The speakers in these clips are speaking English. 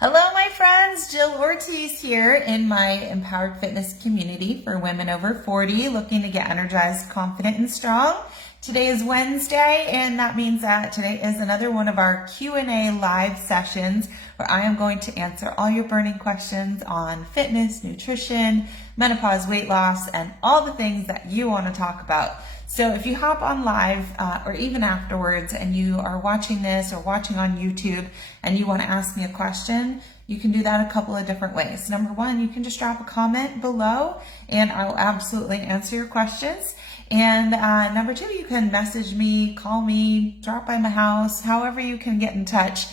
Hello, my friends. Jill Ortiz here in my Empowered Fitness community for women over 40 looking to get energized, confident, and strong. Today is Wednesday, and that means that today is another one of our Q&A live sessions where I am going to answer all your burning questions on fitness, nutrition, menopause, weight loss, and all the things that you want to talk about. So if you hop on live or even afterwards and you are watching this or watching on YouTube and you want to ask me a question, you can do that a couple of different ways. Number one, you can just drop a comment below and I will absolutely answer your questions. And number two, you can message me, call me, drop by my house, however you can get in touch.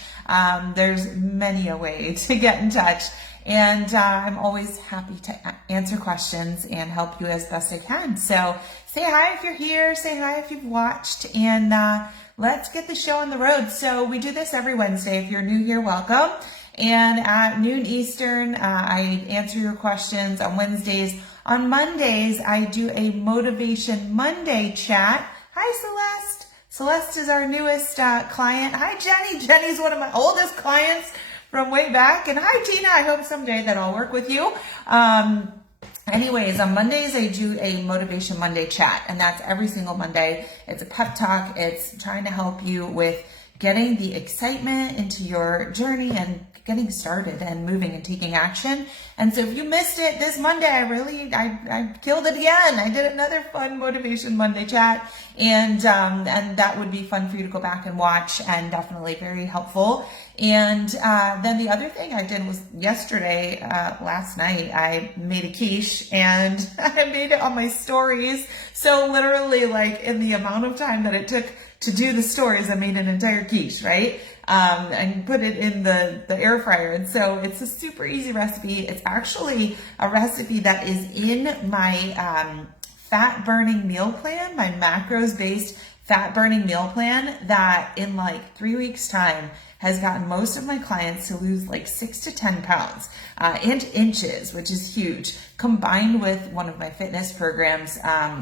There's many a way to get in touch. And I'm always happy to answer questions and help you as best I can. So say hi if you're here, say hi if you've watched, and let's get the show on the road. So we do this every Wednesday. If you're new here, welcome. And at noon Eastern, I answer your questions on Wednesdays. On Mondays, I do a Motivation Monday chat. Hi, Celeste. Celeste is our newest client. Hi, Jenny. Jenny's one of my oldest clients from way back. And hi, Tina. I hope someday that I'll work with you. Anyways, on Mondays, I do a Motivation Monday chat, and that's every single Monday. It's a pep talk. It's trying to help you with getting the excitement into your journey and getting started and moving and taking action. And so if you missed it this Monday, I killed it again. I did another fun Motivation Monday chat, and that would be fun for you to go back and watch, and definitely very helpful. And then the other thing I did was yesterday, last night, I made a quiche and I made it on my stories. So literally, like, in the amount of time that it took to do the stories, I made an entire quiche, right? And put it in the air fryer. And so it's a super easy recipe. It's actually a recipe that is in my fat burning meal plan, my macros based fat burning meal plan, that in like 3 weeks time has gotten most of my clients to lose like 6 to 10 pounds and inches, which is huge. Combined with one of my fitness programs,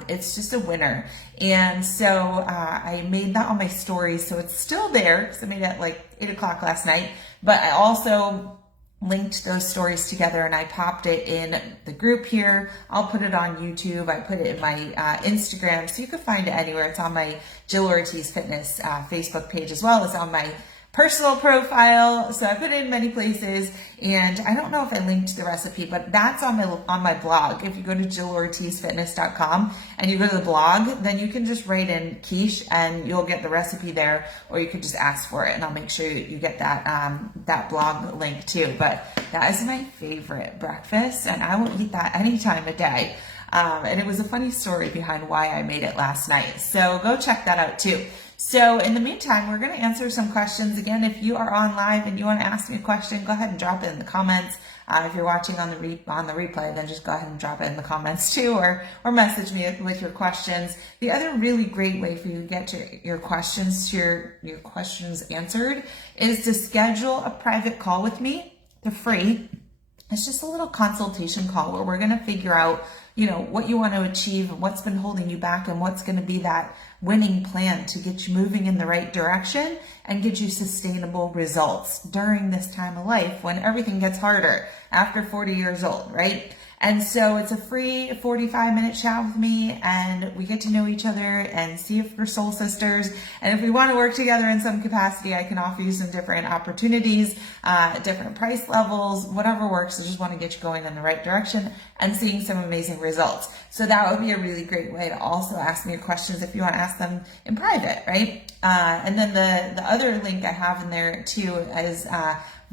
it's just a winner. And so I made that on my stories, so it's still there because I made it at like 8 o'clock last night. But I also linked those stories together and I popped it in the group here. I'll put it on YouTube. I put it in my Instagram, so you can find it anywhere. It's on my Jill Ortiz Fitness Facebook page, as well as on my personal profile. So I put it in many places, and I don't know if I linked the recipe, but that's on my blog. If you go to jillortizfitness.com and you go to the blog, then you can just write in quiche and you'll get the recipe there, or you could just ask for it and I'll make sure you get that blog link too. But that is my favorite breakfast, and I will eat that any time of day. And it was a funny story behind why I made it last night. So go check that out too. So in the meantime, we're going to answer some questions. Again, if you are on live and you want to ask me a question, go ahead and drop it in the comments. If you're watching on the replay, then just go ahead and drop it in the comments too, or message me with your questions. The other really great way for you to get to your questions, your questions answered, is to schedule a private call with me. They're free. It's just a little consultation call where we're going to figure out, what you want to achieve and what's been holding you back and what's going to be that winning plan to get you moving in the right direction and get you sustainable results during this time of life when everything gets harder after 40 years old, right? And so it's a free 45-minute chat with me, and we get to know each other and see if we're soul sisters. And if we want to work together in some capacity, I can offer you some different opportunities, different price levels, whatever works. I just want to get you going in the right direction and seeing some amazing results. So that would be a really great way to also ask me your questions if you want to ask them in private, right? And then the other link I have in there too is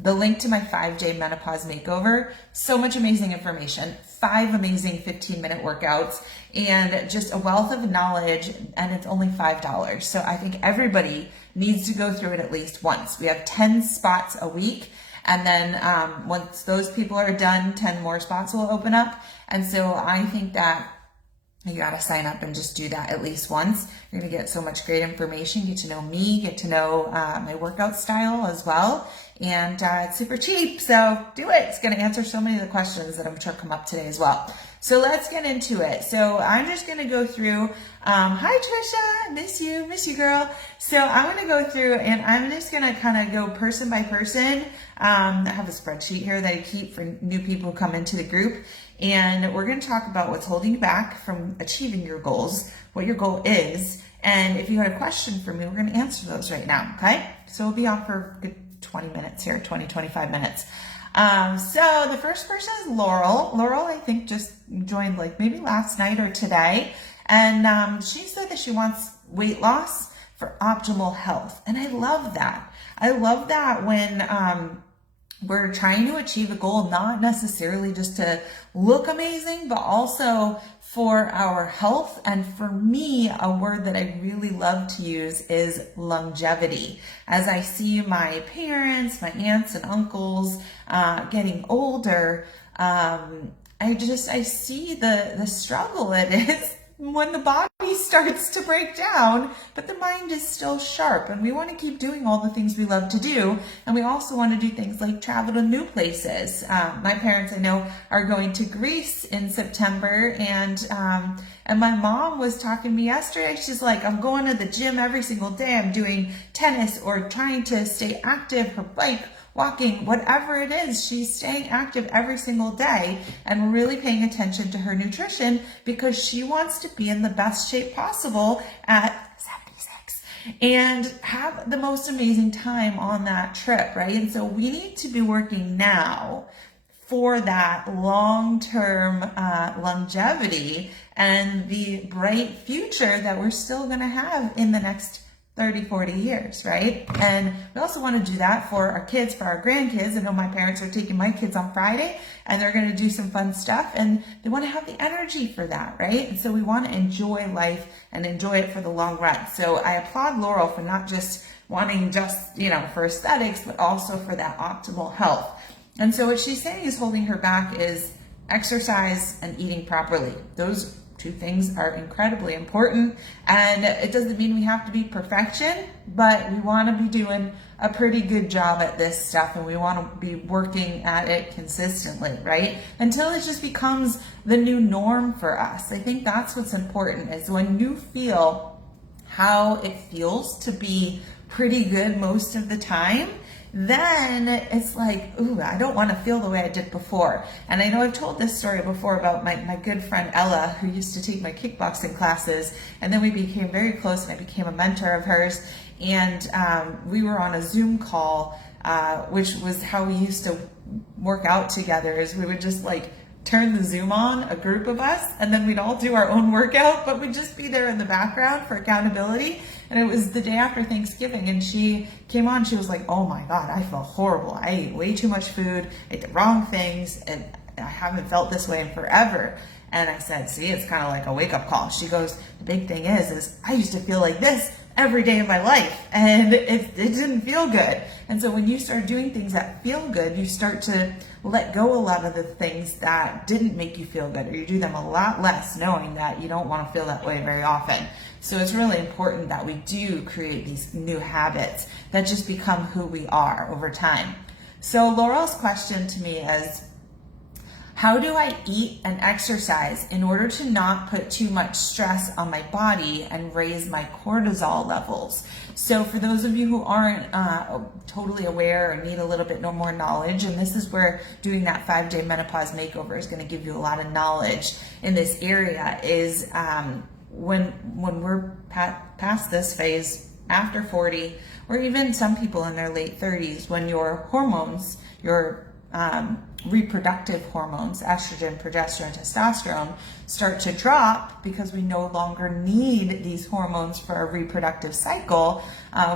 the link to my 5-day Menopause Makeover. So much amazing information, 5 amazing 15-minute workouts, and just a wealth of knowledge, and it's only $5. So I think everybody needs to go through it at least once. We have 10 spots a week, and then once those people are done, 10 more spots will open up. And so I think that you got to sign up and just do that at least once. You're going to get so much great information, get to know me, get to know my workout style as well. and it's super cheap, so do it. It's going to answer so many of the questions that I'm sure come up today as well. So let's get into it. So I'm just going to go through, hi Trisha, miss you girl. So I'm going to go through and I'm just going to kind of go person by person. I have a spreadsheet here that I keep for new people who come into the group. And we're going to talk about what's holding you back from achieving your goals, what your goal is. And if you had a question for me, we're going to answer those right now. Okay. So we'll be on for a good 20 minutes here, 25 minutes. So the first person is Laurel. Laurel, I think, just joined like maybe last night or today. And she said that she wants weight loss for optimal health. And I love that. I love that when we're trying to achieve a goal, not necessarily just to look amazing, but also for our health. And for me, a word that I really love to use is longevity. As I see my parents, my aunts and uncles getting older, I see the struggle it is when the body starts to break down, but the mind is still sharp, and we want to keep doing all the things we love to do. And we also want to do things like travel to new places. My parents, I know, are going to Greece in September, and my mom was talking to me yesterday. She's like, I'm going to the gym every single day. I'm doing tennis or trying to stay active, her bike, walking, whatever it is, she's staying active every single day and really paying attention to her nutrition because she wants to be in the best shape possible at 76 and have the most amazing time on that trip, right? And so we need to be working now for that long-term longevity and the bright future that we're still going to have in the next 30, 40 years, right? And we also want to do that for our kids, for our grandkids. I know my parents are taking my kids on Friday and they're going to do some fun stuff and they want to have the energy for that, right? And so we want to enjoy life and enjoy it for the long run. So I applaud Laurel for not just wanting just, for aesthetics, but also for that optimal health. And so what she's saying is holding her back is exercise and eating properly. Those two things are incredibly important, and it doesn't mean we have to be perfection, but we want to be doing a pretty good job at this stuff, and we want to be working at it consistently, right? Until it just becomes the new norm for us. I think that's what's important, is when you feel how it feels to be pretty good most of the time, then it's like, ooh, I don't want to feel the way I did before. And I know I've told this story before about my good friend Ella, who used to take my kickboxing classes, and then we became very close and I became a mentor of hers. And we were on a Zoom call, which was how we used to work out together, is we would just like turn the Zoom on, a group of us, and then we'd all do our own workout, but we'd just be there in the background for accountability. And it was the day after Thanksgiving, and she came on, she was like, oh my God, I feel horrible. I ate way too much food, I ate the wrong things, and I haven't felt this way in forever. And I said, see, it's kind of like a wake-up call. She goes, the big thing is I used to feel like this every day of my life, and it didn't feel good. And so when you start doing things that feel good, you start to let go a lot of the things that didn't make you feel good, or you do them a lot less, knowing that you don't want to feel that way very often. So it's really important that we do create these new habits that just become who we are over time. So Laurel's question to me is, how do I eat and exercise in order to not put too much stress on my body and raise my cortisol levels? So for those of you who aren't totally aware or need a little bit more knowledge, and this is where doing that 5-day menopause makeover is going to give you a lot of knowledge in this area, is when we're past this phase, after 40, or even some people in their late 30s, when your hormones, your reproductive hormones, estrogen, progesterone, testosterone, start to drop because we no longer need these hormones for our reproductive cycle,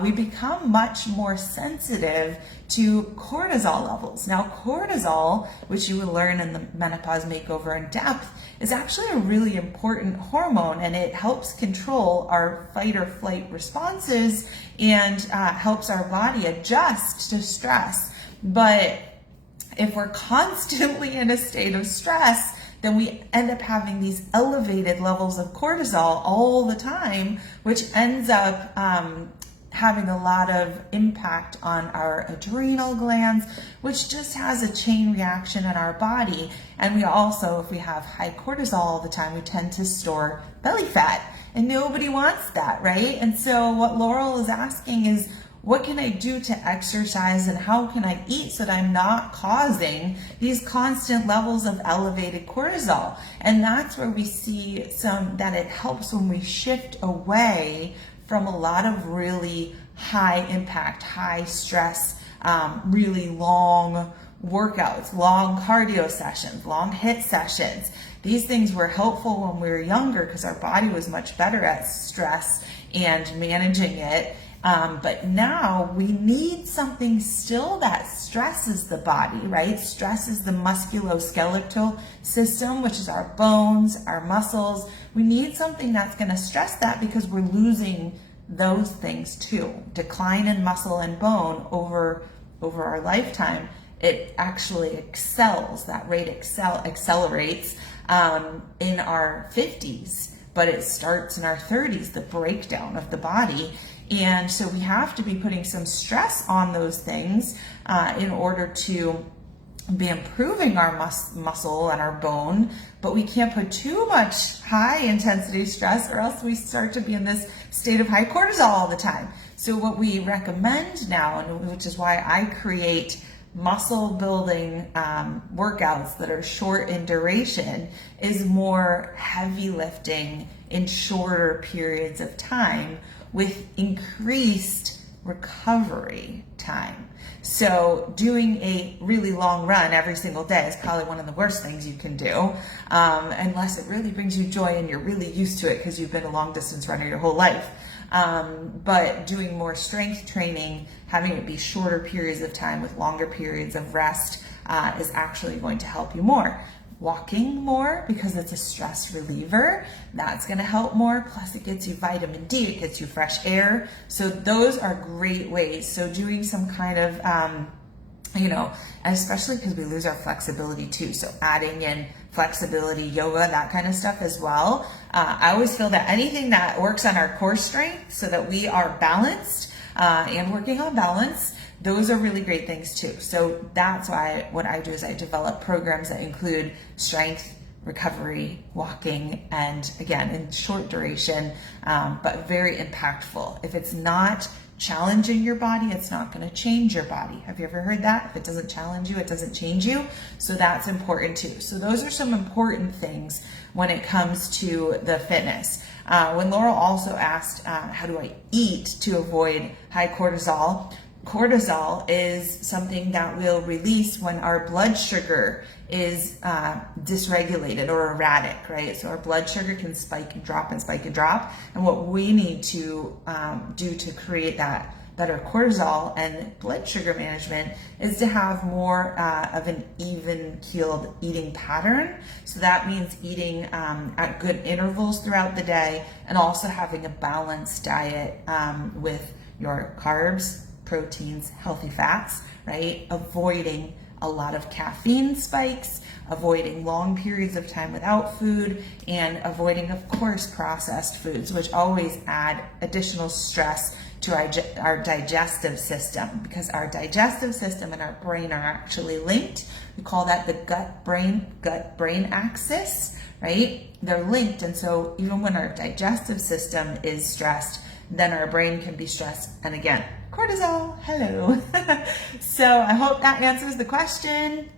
we become much more sensitive to cortisol levels. Now, cortisol, which you will learn in the Menopause Makeover in depth, is actually a really important hormone, and it helps control our fight or flight responses and helps our body adjust to stress. But if we're constantly in a state of stress, then we end up having these elevated levels of cortisol all the time, which ends up having a lot of impact on our adrenal glands, which just has a chain reaction in our body. And we also, if we have high cortisol all the time, we tend to store belly fat, and nobody wants that, right? And so what Laurel is asking is, what can I do to exercise, and how can I eat so that I'm not causing these constant levels of elevated cortisol? And that's where we see that it helps when we shift away from a lot of really high impact, high stress, really long workouts, long cardio sessions, long HIIT sessions. These things were helpful when we were younger because our body was much better at stress and managing it. But now we need something still that stresses the body, right? Stresses the musculoskeletal system, which is our bones, our muscles. We need something that's going to stress that because we're losing those things too. Decline in muscle and bone over our lifetime, it actually excels. That rate accelerates in our 50s, but it starts in our 30s, the breakdown of the body. And so we have to be putting some stress on those things in order to be improving our muscle and our bone, but we can't put too much high intensity stress or else we start to be in this state of high cortisol all the time. So what we recommend now, and which is why I create muscle building workouts that are short in duration, is more heavy lifting in shorter periods of time with increased recovery time. So doing a really long run every single day is probably one of the worst things you can do, unless it really brings you joy and you're really used to it because you've been a long distance runner your whole life. But doing more strength training, having it be shorter periods of time with longer periods of rest is actually going to help you more. Walking more, because it's a stress reliever, that's going to help more. Plus it gets you vitamin D, it gets you fresh air. So those are great ways. So doing some kind of, especially because we lose our flexibility too. So adding in flexibility, yoga, that kind of stuff as well. I always feel that anything that works on our core strength so that we are balanced and working on balance, those are really great things too. So that's why what I do is I develop programs that include strength, recovery, walking, and again, in short duration, but very impactful. If it's not challenging your body, it's not going to change your body. Have you ever heard that? If it doesn't challenge you, it doesn't change you. So that's important too. So those are some important things when it comes to the fitness. When Laurel also asked, how do I eat to avoid high cortisol? Cortisol is something that will release when our blood sugar is dysregulated or erratic, right? So our blood sugar can spike and drop and spike and drop. And what we need to do to create that better cortisol and blood sugar management is to have more of an even-keeled eating pattern. So that means eating at good intervals throughout the day and also having a balanced diet with your carbs, proteins, healthy fats, right? Avoiding a lot of caffeine spikes, avoiding long periods of time without food, and avoiding, of course, processed foods, which always add additional stress to our digestive system, because our digestive system and our brain are actually linked. We call that the gut-brain axis, right? They're linked, and so even when our digestive system is stressed, then our brain can be stressed. And again, cortisol, hello. So I hope that answers the question.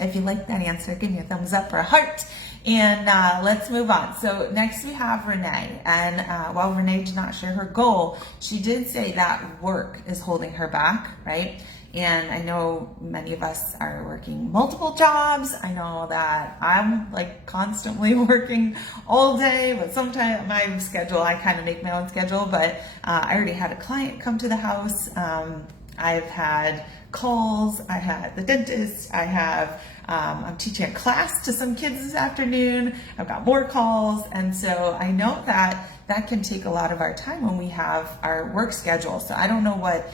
If you like that answer, give me a thumbs up or a heart. And let's move on. So next we have Renee. And while Renee did not share her goal, she did say that work is holding her back, right? And I know many of us are working multiple jobs. I know that I'm like constantly working all day, but sometimes my schedule, I kind of make my own schedule, but I already had a client come to the house. I've had calls, I had the dentist, I'm teaching a class to some kids this afternoon, I've got more calls, and so I know that can take a lot of our time when we have our work schedule. So I don't know what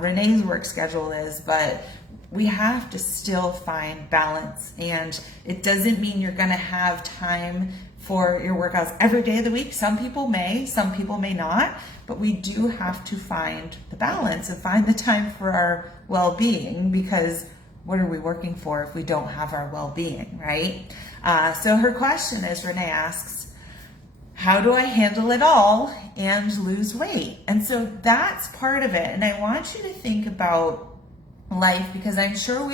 Renee's work schedule is, but we have to still find balance, and it doesn't mean you're gonna have time for your workouts every day of the week. Some people may, some people may not, but we do have to find the balance and find the time for our well-being, because what are we working for if we don't have our well-being, right? So her question is, Renee asks, how do I handle it all and lose weight? And so that's part of it. And I want you to think about life, because I'm sure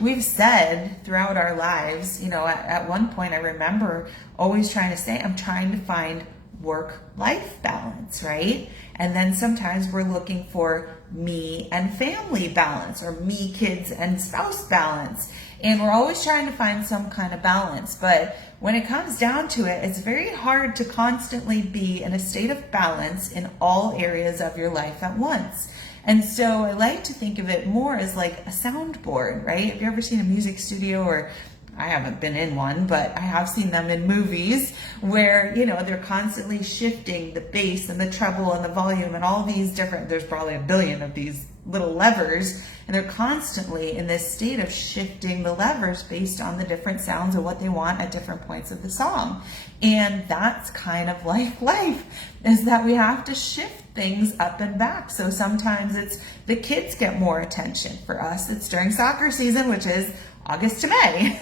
we've said throughout our lives, at one point I remember always trying to say, I'm trying to find work-life balance, right? And then sometimes we're looking for me and family balance, or me, kids, and spouse balance. And we're always trying to find some kind of balance. But when it comes down to it, it's very hard to constantly be in a state of balance in all areas of your life at once. And so I like to think of it more as like a soundboard, right? Have you ever seen a music studio? Or I haven't been in one, but I have seen them in movies where, they're constantly shifting the bass and the treble and the volume and all these different, there's probably a billion of these little levers, and they're constantly in this state of shifting the levers based on the different sounds of what they want at different points of the song. And that's kind of like life, is that we have to shift things up and back. So sometimes it's the kids get more attention. For us, it's during soccer season, which is August to May.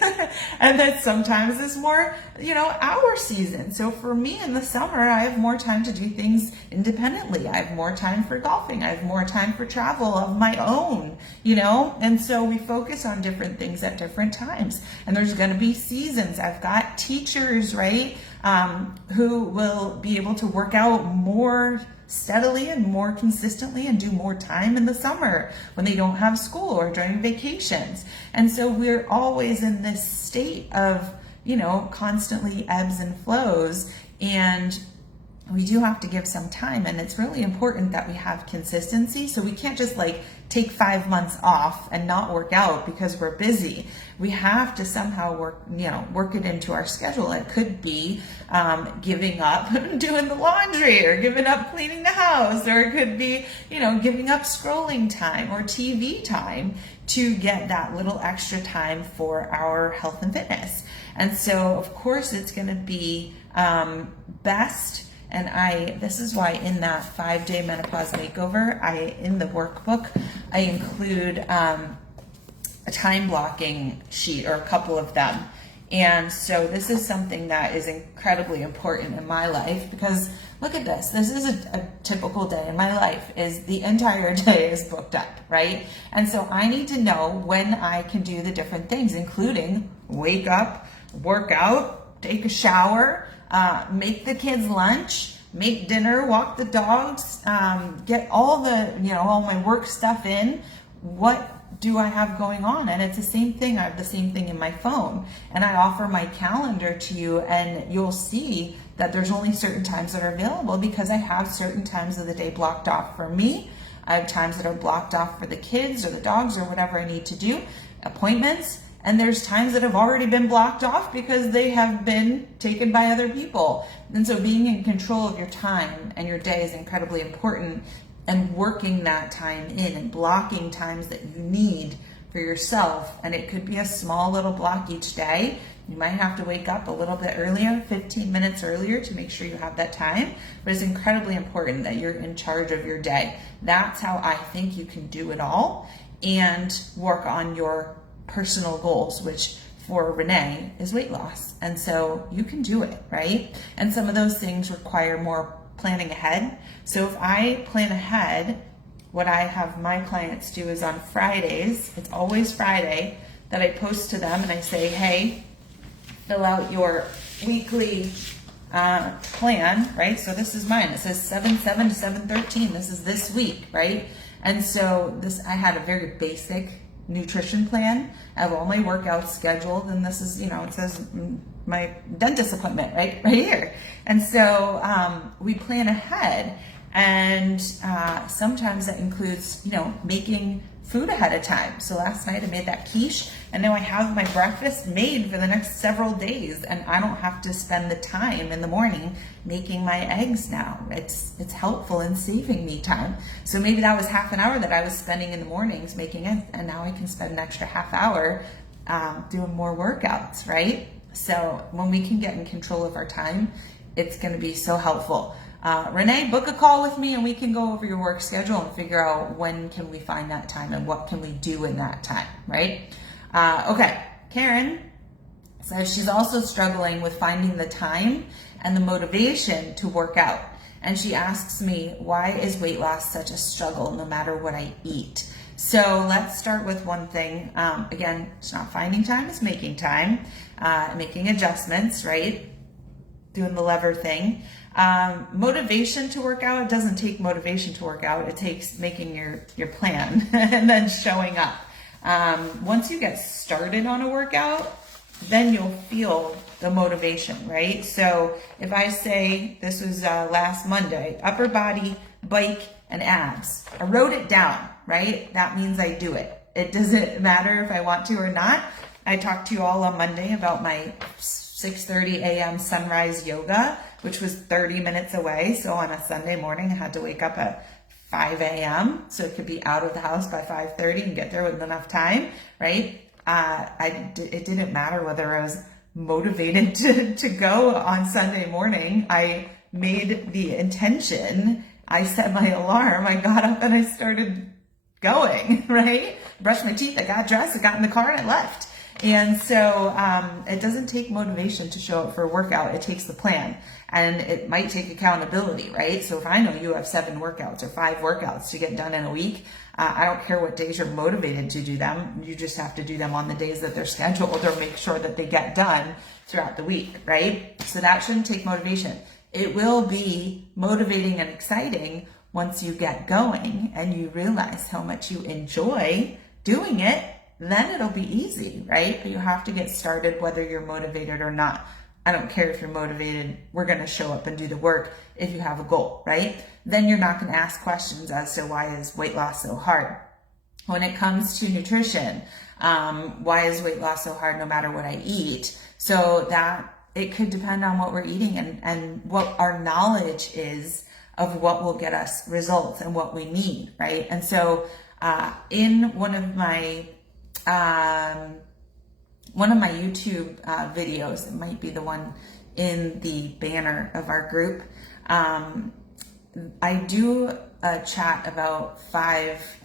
And then sometimes it's more, our season. So for me in the summer, I have more time to do things independently. I have more time for golfing. I have more time for travel of my own, and so we focus on different things at different times. And there's going to be seasons. I've got teachers, right, who will be able to work out more steadily and more consistently and do more time in the summer when they don't have school or during vacations. And so we're always in this state of, constantly ebbs and flows, and we do have to give some time. And it's really important that we have consistency. So we can't just take 5 months off and not work out because we're busy. We have to somehow work it into our schedule. It could be giving up doing the laundry, or giving up cleaning the house, or it could be, giving up scrolling time or TV time to get that little extra time for our health and fitness. And so, of course, it's going to be best. And this is why in that 5-day menopause makeover, in the workbook, I include a time blocking sheet, or a couple of them. And so this is something that is incredibly important in my life, because look at this. This is a typical day in my life, is the entire day is booked up, right? And so I need to know when I can do the different things, including wake up, work out, take a shower, make the kids lunch, make dinner, walk the dogs, get all my work stuff in. What do I have going on? And it's the same thing. I have the same thing in my phone, and I offer my calendar to you, and you'll see that there's only certain times that are available, because I have certain times of the day blocked off for me. I have times that are blocked off for the kids or the dogs or whatever I need to do, appointments. And there's times that have already been blocked off because they have been taken by other people. And so being in control of your time and your day is incredibly important, and working that time in and blocking times that you need for yourself. And it could be a small little block each day. You might have to wake up a little bit earlier, 15 minutes earlier, to make sure you have that time. But it's incredibly important that you're in charge of your day. That's how I think you can do it all and work on your personal goals, which for Renee is weight loss. And so you can do it, right? And some of those things require more planning ahead. So if I plan ahead, what I have my clients do is on Fridays, it's always Friday, that I post to them and I say, hey, fill out your weekly plan, right? So this is mine. It says 7/7 to 7/13. This is this week, right? And so I had a very basic nutrition plan. I have all my workouts scheduled, and this is, it says my dentist appointment right here. And so we plan ahead, and sometimes that includes, making food ahead of time. So last night I made that quiche, and now I have my breakfast made for the next several days, and I don't have to spend the time in the morning making my eggs now. It's helpful in saving me time. So maybe that was half an hour that I was spending in the mornings making eggs, and now I can spend an extra half hour doing more workouts, right? So when we can get in control of our time, it's going to be so helpful. Renee, book a call with me and we can go over your work schedule and figure out when can we find that time and what can we do in that time, right? Okay, Karen says she's also struggling with finding the time and the motivation to work out. And she asks me, why is weight loss such a struggle no matter what I eat? So let's start with one thing. Again, it's not finding time, it's making time, making adjustments, right? Doing the lever thing. Motivation to work out, it doesn't take motivation to work out. It takes making your plan and then showing up. Once you get started on a workout, then you'll feel the motivation, right? So if I say this was last Monday, upper body, bike, and abs, I wrote it down, right? That means I do it. It doesn't matter if I want to or not. I talked to you all on Monday about my 6:30 a.m. sunrise yoga, which was 30 minutes away. So on a Sunday morning, I had to wake up at 5 a.m. so it could be out of the house by 5:30 and get there with enough time, right? It didn't matter whether I was motivated to go on Sunday morning. I made the intention. I set my alarm. I got up and I started going, right? Brushed my teeth. I got dressed. I got in the car and I left. And so it doesn't take motivation to show up for a workout. It takes the plan, and it might take accountability, right? So if I know you have 7 workouts or 5 workouts to get done in a week, I don't care what days you're motivated to do them. You just have to do them on the days that they're scheduled or make sure that they get done throughout the week, right? So that shouldn't take motivation. It will be motivating and exciting once you get going and you realize how much you enjoy doing it. Then it'll be easy, right? But you have to get started whether you're motivated or not. I don't care if you're motivated. We're going to show up and do the work if you have a goal, right? Then you're not going to ask questions as to why is weight loss so hard. When it comes to nutrition, why is weight loss so hard no matter what I eat? So that it could depend on what we're eating and what our knowledge is of what will get us results and what we need, right? And so in one of my YouTube videos, it might be the one in the banner of our group, I do a chat about 5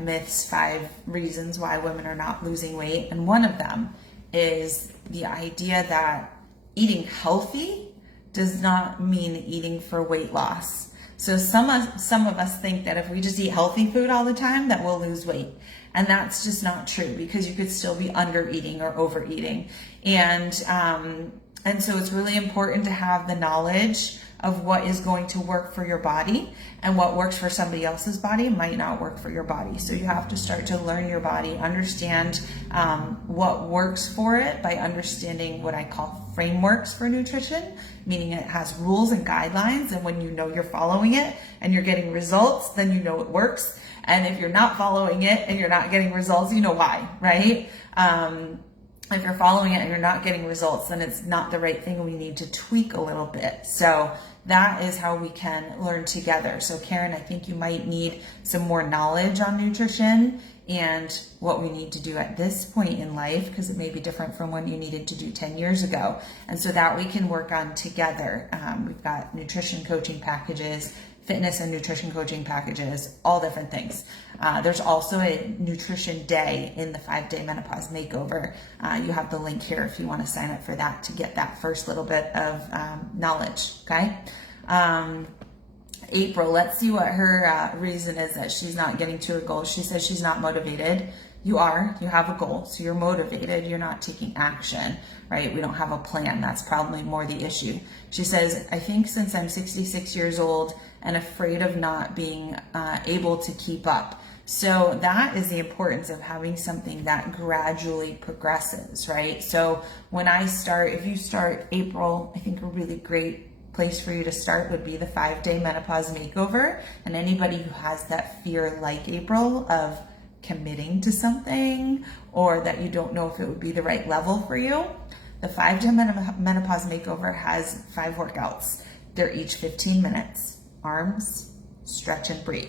myths, 5 reasons why women are not losing weight. And one of them is the idea that eating healthy does not mean eating for weight loss. So some of us think that if we just eat healthy food all the time, that we'll lose weight. And that's just not true, because you could still be under eating or overeating. And so it's really important to have the knowledge of what is going to work for your body, and what works for somebody else's body might not work for your body. So you have to start to learn your body, understand what works for it by understanding what I call frameworks for nutrition, meaning it has rules and guidelines. And when you know you're following it and you're getting results, then you know it works. And if you're not following it and you're not getting results, you know why, right? If you're following it and you're not getting results, then it's not the right thing. We need to tweak a little bit. So that is how we can learn together. So Karen, I think you might need some more knowledge on nutrition and what we need to do at this point in life, because it may be different from when you needed to do 10 years ago. And so that we can work on together. We've got nutrition coaching packages, fitness and nutrition coaching packages, all different things. There's also a nutrition day in the 5-day Menopause Makeover. You have the link here if you want to sign up for that to get that first little bit of knowledge, okay? April, let's see what her reason is that she's not getting to her goal. She says she's not motivated. You are, you have a goal, so you're motivated, you're not taking action, right? We don't have a plan. That's probably more the issue. She says, I think since I'm 66 years old and afraid of not being able to keep up. So that is the importance of having something that gradually progresses, right? So when I start, if you start April, I think a really great place for you to start would be the 5-day Menopause Makeover. And anybody who has that fear like April of committing to something, or that you don't know if it would be the right level for you, the 5-day Menopause Makeover has 5 workouts. They're each 15 minutes. Arms, stretch and breathe.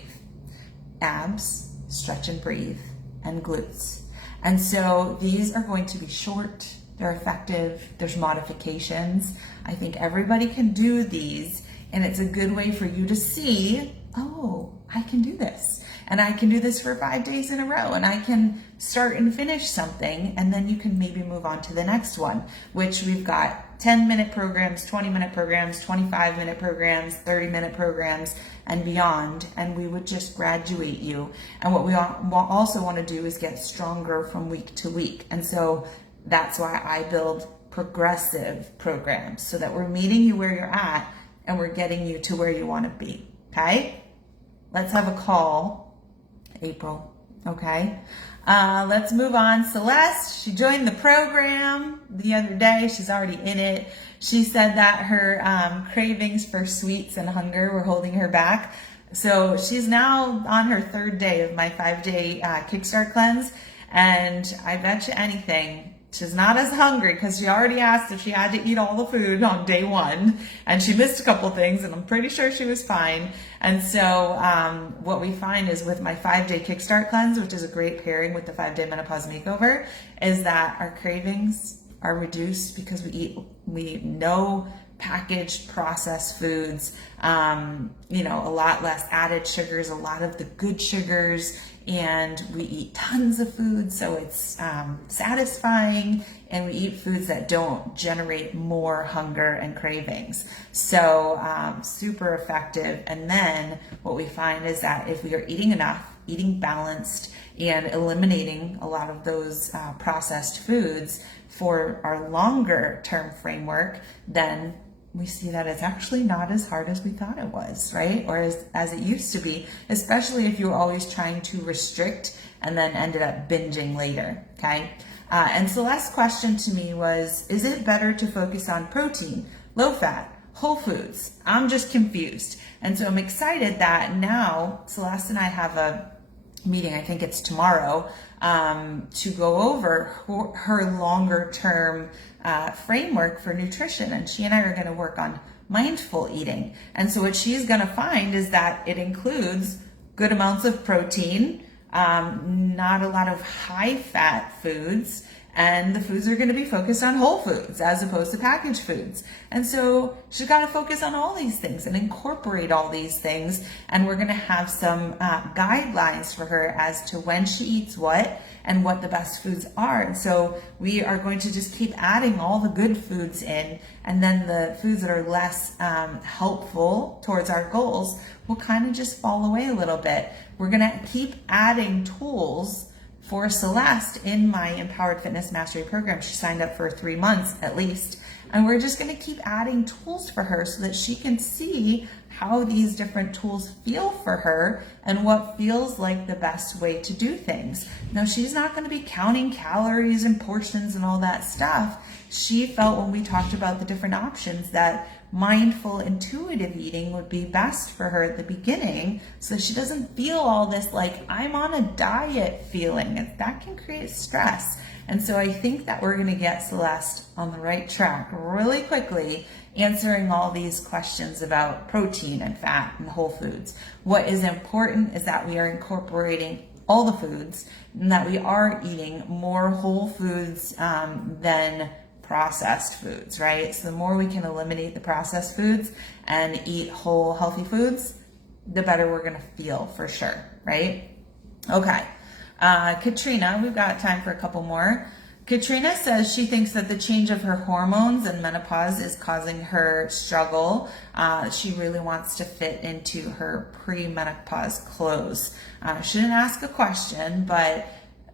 Abs, stretch and breathe. And glutes. And so these are going to be short, they're effective, there's modifications. I think everybody can do these, and it's a good way for you to see, oh, I can do this. And I can do this for 5 days in a row, and I can start and finish something, and then you can maybe move on to the next one, which we've got 10-minute programs, 20-minute programs, 25-minute programs, 30-minute programs, and beyond. And we would just graduate you. And what we also want to do is get stronger from week to week. And so that's why I build progressive programs, so that we're meeting you where you're at and we're getting you to where you want to be. Okay? Let's have a call. April. Okay. Let's move on. Celeste, she joined the program the other day. She's already in it. She said that her cravings for sweets and hunger were holding her back. So she's now on her 3rd day of my 5-day Kickstart cleanse. And I bet you anything, she's not as hungry, because she already asked if she had to eat all the food on day 1, and she missed a couple things, and I'm pretty sure she was fine. And so what we find is with my 5-day Kickstart cleanse, which is a great pairing with the 5-day Menopause Makeover, is that our cravings are reduced because we eat no packaged processed foods, a lot less added sugars, a lot of the good sugars, and we eat tons of food, so it's satisfying, and we eat foods that don't generate more hunger and cravings. So super effective. And then what we find is that if we are eating enough, eating balanced, and eliminating a lot of those processed foods for our longer term framework, then we see that it's actually not as hard as we thought it was, right? Or as it used to be, especially if you were always trying to restrict and then ended up binging later, okay? And Celeste's question to me was, is it better to focus on protein, low fat, whole foods? I'm just confused. And so I'm excited that now Celeste and I have a meeting, I think it's tomorrow, to go over her longer term framework for nutrition. And she and I are going to work on mindful eating. And so what she's going to find is that it includes good amounts of protein, not a lot of high fat foods, and the foods are going to be focused on whole foods as opposed to packaged foods. And so she's got to focus on all these things and incorporate all these things. And we're going to have some guidelines for her as to when she eats what and what the best foods are. And so we are going to just keep adding all the good foods in, and then the foods that are less helpful towards our goals will kind of just fall away a little bit. We're going to keep adding tools for Celeste in my Empowered Fitness Mastery program. She signed up for 3 months at least. And we're just going to keep adding tools for her so that she can see how these different tools feel for her and what feels like the best way to do things. Now, she's not going to be counting calories and portions and all that stuff. She felt when we talked about the different options that mindful, intuitive eating would be best for her at the beginning, so she doesn't feel all this like I'm on a diet feeling, and that can create stress. And so I think that we're going to get Celeste on the right track really quickly, answering all these questions about protein and fat and whole foods. What is important is that we are incorporating all the foods, and that we are eating more whole foods than processed foods, right? So the more we can eliminate the processed foods and eat whole, healthy foods, the better we're going to feel for sure, right? Okay. Katrina, we've got time for a couple more. Katrina says she thinks that the change of her hormones and menopause is causing her struggle. She really wants to fit into her pre-menopause clothes. She didn't ask a question, but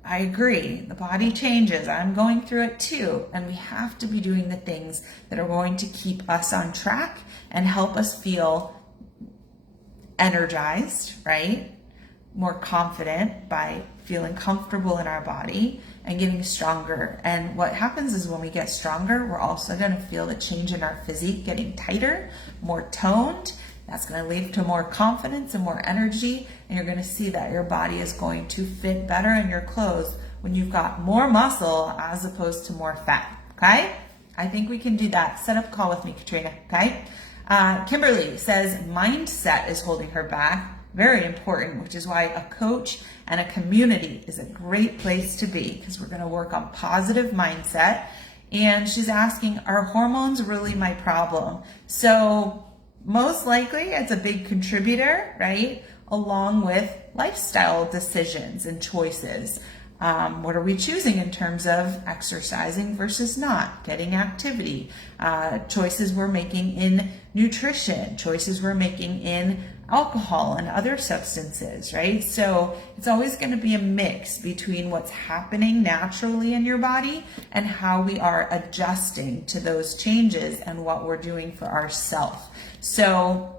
I agree. The body changes. I'm going through it too. And we have to be doing the things that are going to keep us on track and help us feel energized, right? More confident by feeling comfortable in our body and getting stronger. And what happens is when we get stronger, we're also going to feel the change in our physique getting tighter, more toned. That's going to lead to more confidence and more energy. And you're going to see that your body is going to fit better in your clothes when you've got more muscle as opposed to more fat. Okay? I think we can do that. Set up a call with me, Katrina. Okay? Kimberly says mindset is holding her back. very important, which is why a coach and a community is a great place to be, because we're going to work on positive mindset. And she's asking, are hormones really my problem? So most likely it's a big contributor, right? Along with lifestyle decisions and choices. What are we choosing in terms of exercising versus not, getting activity, choices we're making in nutrition, choices we're making in alcohol and other substances, right? So it's always going to be a mix between what's happening naturally in your body and how we are adjusting to those changes and what we're doing for ourselves. So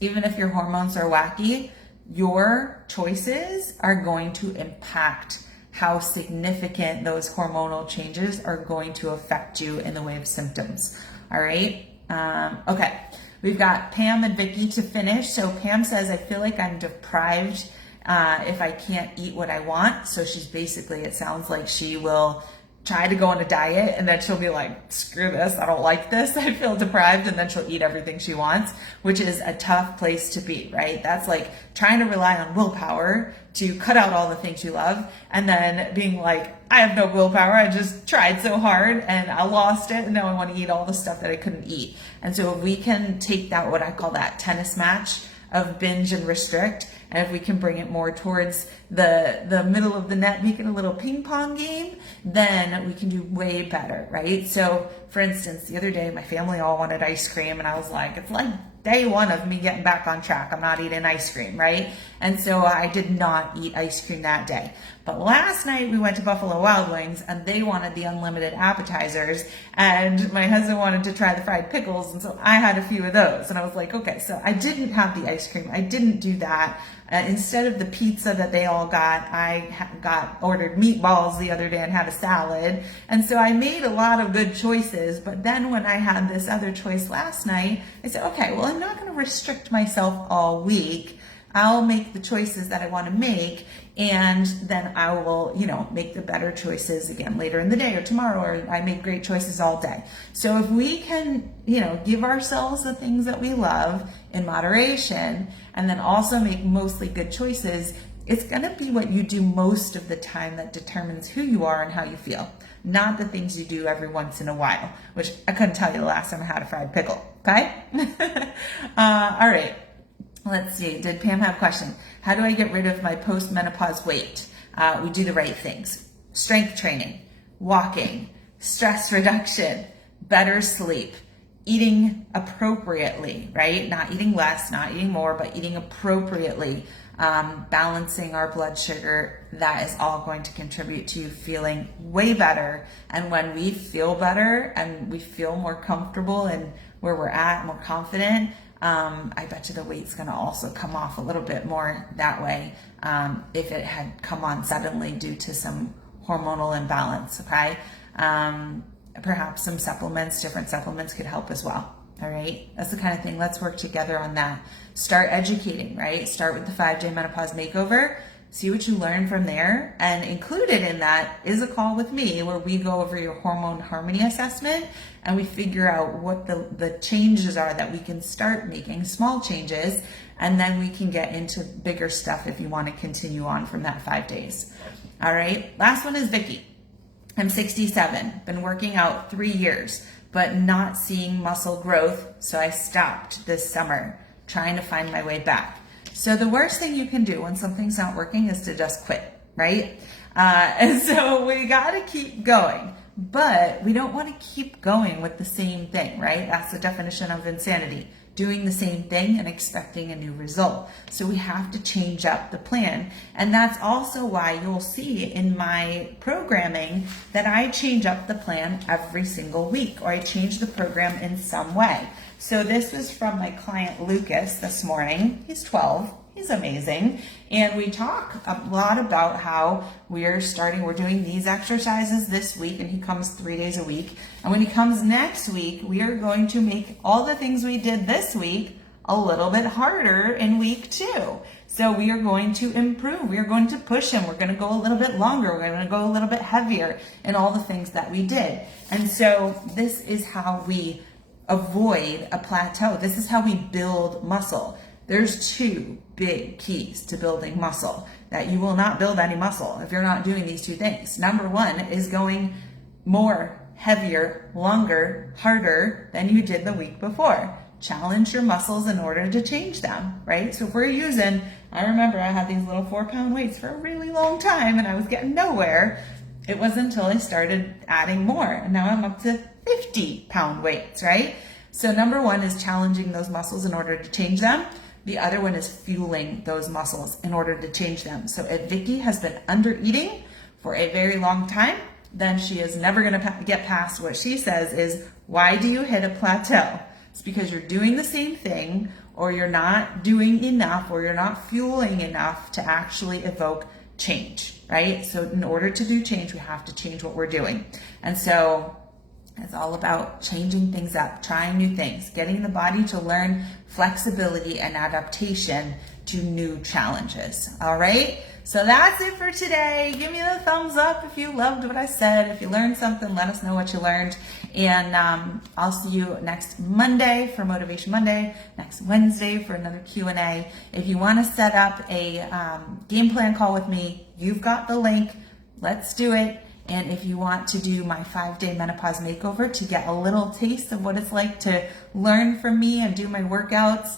even if your hormones are wacky, your choices are going to impact how significant those hormonal changes are going to affect you in the way of symptoms. All right. Okay. We've got Pam and Vicky to finish. So Pam says, I feel like I'm deprived if I can't eat what I want. So she's basically, it sounds like she will try to go on a diet and then she'll be like, screw this, I don't like this, I feel deprived, and then she'll eat everything she wants, which is a tough place to be, right? That's like trying to rely on willpower to cut out all the things you love and then being like, I have no willpower, I just tried so hard and I lost it and now I want to eat all the stuff that I couldn't eat. And so if we can take that, what I call that tennis match of binge and restrict, and if we can bring it more towards the middle of the net, make it a little ping pong game, then we can do way better, right? So for instance, the other day, my family all wanted ice cream and I was like, it's like day one of me getting back on track. I'm not eating ice cream, right? And so I did not eat ice cream that day. But last night we went to Buffalo Wild Wings and they wanted the unlimited appetizers and my husband wanted to try the fried pickles. And so I had a few of those and I was like, okay, so I didn't have the ice cream. I didn't do that. Instead of the pizza that they all got, I ordered meatballs the other day and had a salad. And so I made a lot of good choices. But then when I had this other choice last night, I said, okay, well, I'm not going to restrict myself all week. I'll make the choices that I want to make. And then I will, make the better choices again later in the day or tomorrow, or I make great choices all day. So if we can, give ourselves the things that we love in moderation and then also make mostly good choices, it's going to be what you do most of the time that determines who you are and how you feel, not the things you do every once in a while, which I couldn't tell you the last time I had a fried pickle. Okay. All right. Let's see. Did Pam have a question? How do I get rid of my post-menopause weight? We do the right things. Strength training, walking, stress reduction, better sleep, eating appropriately, right? Not eating less, not eating more, but eating appropriately, balancing our blood sugar. That is all going to contribute to feeling way better. And when we feel better and we feel more comfortable and where we're at, more confident, I bet you the weight's going to also come off a little bit more that way if it had come on suddenly due to some hormonal imbalance, okay? Perhaps some supplements, different supplements could help as well, all right? That's the kind of thing. Let's work together on that. Start educating, right? Start with the 5-day Menopause Makeover. See what you learn from there. And included in that is a call with me where we go over your hormone harmony assessment and we figure out what the changes are that we can start making, small changes, and then we can get into bigger stuff if you want to continue on from that 5 days. All right, last one is Vicky. I'm 67, been working out 3 years, but not seeing muscle growth, so I stopped this summer, trying to find my way back. So the worst thing you can do when something's not working is to just quit, right? And so we got to keep going, but we don't want to keep going with the same thing, right? That's the definition of insanity, doing the same thing and expecting a new result. So we have to change up the plan. And that's also why you'll see in my programming that I change up the plan every single week, or I change the program in some way. So this was from my client Lucas this morning. He's 12. He's amazing. And we talk a lot about how we're doing these exercises this week, and he comes 3 days a week. And when he comes next week, we are going to make all the things we did this week a little bit harder in week 2. So we are going to improve. We are going to push him. We're going to go a little bit longer. We're going to go a little bit heavier in all the things that we did. And so this is how we avoid a plateau. This is how we build muscle. There's two big keys to building muscle that you will not build any muscle if you're not doing these two things. Number one is going more, heavier, longer, harder than you did the week before. Challenge your muscles in order to change them, right? So if we're using, I remember I had these little 4-pound weights for a really long time and I was getting nowhere. It wasn't until I started adding more, and now I'm up to 50-pound weights, right? So number one is challenging those muscles in order to change them. The other one is fueling those muscles in order to change them. So if Vicky has been under eating for a very long time, then she is never going to get past what she says is, why do you hit a plateau? It's because you're doing the same thing, or you're not doing enough, or you're not fueling enough to actually evoke change, right? So in order to do change, we have to change what we're doing. And so it's all about changing things up, trying new things, getting the body to learn flexibility and adaptation to new challenges. All right. So that's it for today. Give me the thumbs up if you loved what I said. If you learned something, let us know what you learned. And I'll see you next Monday for Motivation Monday, next Wednesday for another Q&A. If you want to set up a game plan call with me, you've got the link. Let's do it. And if you want to do my 5-day menopause makeover to get a little taste of what it's like to learn from me and do my workouts,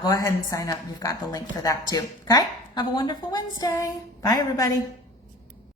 go ahead and sign up. You've got the link for that too. Okay? Have a wonderful Wednesday. Bye, everybody.